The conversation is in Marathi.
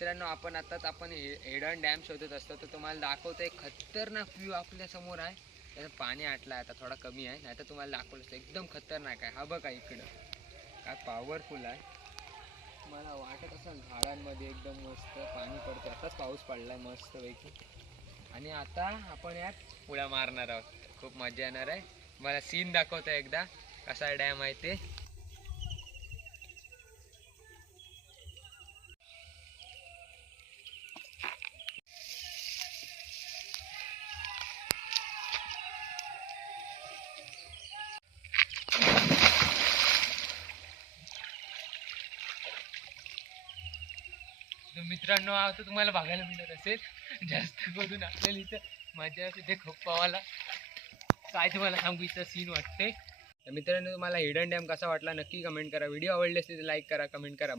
मित्रांनो आपण हिडन डॅम शोधत असतो, तर तुम्हाला दाखवतो एक खतरनाक व्ह्यू आपल्या समोर आहे. त्याचं पाणी आटलं आता थोडा कमी आहे, नाही तर तुम्हाला दाखवलं असतं एकदम खतरनाक आहे. हा बघा इकडं काय पॉवरफुल आहे. मला वाटत असं झाडांमध्ये एकदम मस्त पाणी पडते. आताच पाऊस पडलाय मस्त पैकी आणि आता आपण यात उड्या मारणार आहोत. खूप मजा येणार आहे. मला सीन दाखवतो एकदा कसा डॅम आहे ते. मित्रांनो आता तुम्हाला बघायला मिळत असेल जास्त करून आपल्याला इथं मजा तिथे खूप पावाला काय तुम्हाला सांगू इथं सीन वाटते. मित्रांनो तुम्हाला हिडन डॅम कसा वाटला नक्की कमेंट करा. व्हिडिओ आवडले असेल तर लाईक करा, कमेंट करा.